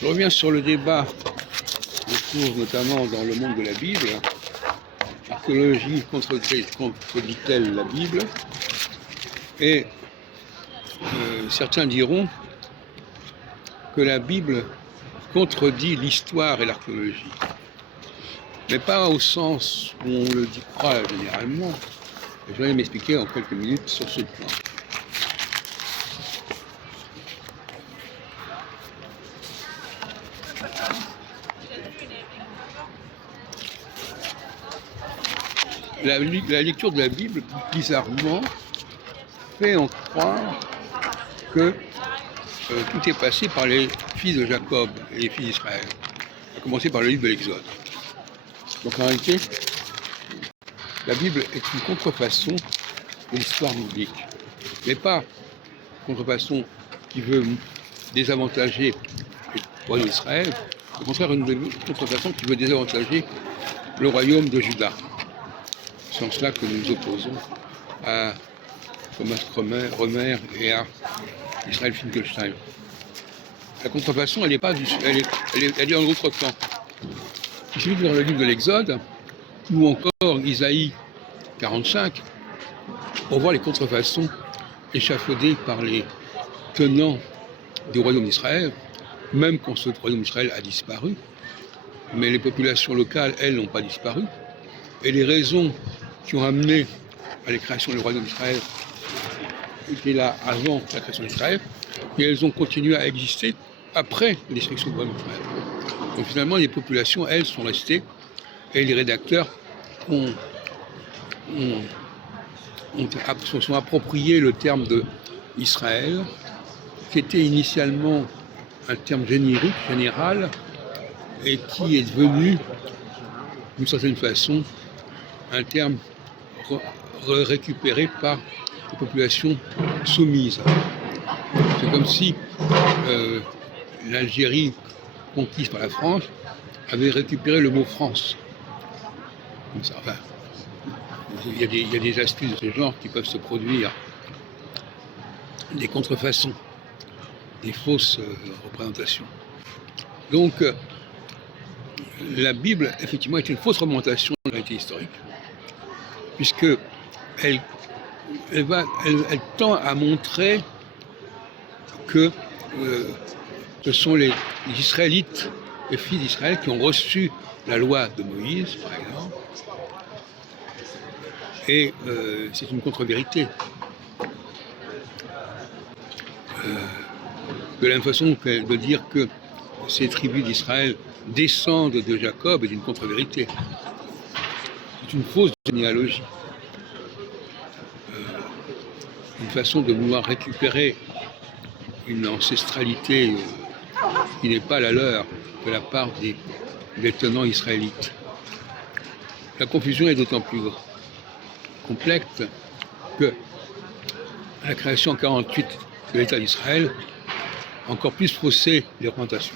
Je reviens sur le débat qu'on trouve notamment dans le monde de la Bible. L'archéologie contredit-elle la Bible? Et certains diront que la Bible contredit l'histoire et l'archéologie. Mais pas au sens où on le dit croit généralement. Je vais m'expliquer en quelques minutes sur ce point. La lecture de la Bible, bizarrement, fait en croire que tout est passé par les fils de Jacob et les fils d'Israël, à commencer par le livre de l'Exode. Donc en réalité, la Bible est une contrefaçon de l'histoire biblique, mais pas une contrefaçon qui veut désavantager le royaume d'Israël, au contraire une contrefaçon qui veut désavantager le royaume de Juda. C'est en cela que nous nous opposons à Thomas Romer et à Israël Finkelstein. La contrefaçon, elle est pas elle est dans l'autre camp. Il suffit de lire le livre de l'Exode ou encore Isaïe 45 pour voir les contrefaçons échafaudées par les tenants du royaume d'Israël, même quand ce royaume d'Israël a disparu. Mais les populations locales, elles, n'ont pas disparu. Et les raisons qui ont amené à la création du royaume d'Israël étaient là avant la création d'Israël, et elles ont continué à exister après la destruction du royaume d'Israël. Donc finalement, les populations, elles, sont restées, et les rédacteurs se sont appropriés le terme de Israël, qui était initialement un terme générique, général, et qui est devenu, d'une certaine façon, un terme récupéré par les populations soumises. C'est comme si l'Algérie, conquise par la France, avait récupéré le mot France. Comme ça, enfin, il y a des astuces de ce genre qui peuvent se produire, des contrefaçons, des fausses représentations. Donc, la Bible, effectivement, est une fausse représentation de la réalité historique, puisque elle tend à montrer que ce sont les Israélites, les fils d'Israël, qui ont reçu la loi de Moïse, par exemple, et c'est une contre-vérité. De la même façon que de dire que ces tribus d'Israël descendent de Jacob est une contre-vérité. C'est une fausse généalogie. Une façon de vouloir récupérer une ancestralité qui n'est pas la leur de la part des tenants israélites. La confusion est d'autant plus complexe que la création en 1948 de l'État d'Israël a encore plus faussé les représentations.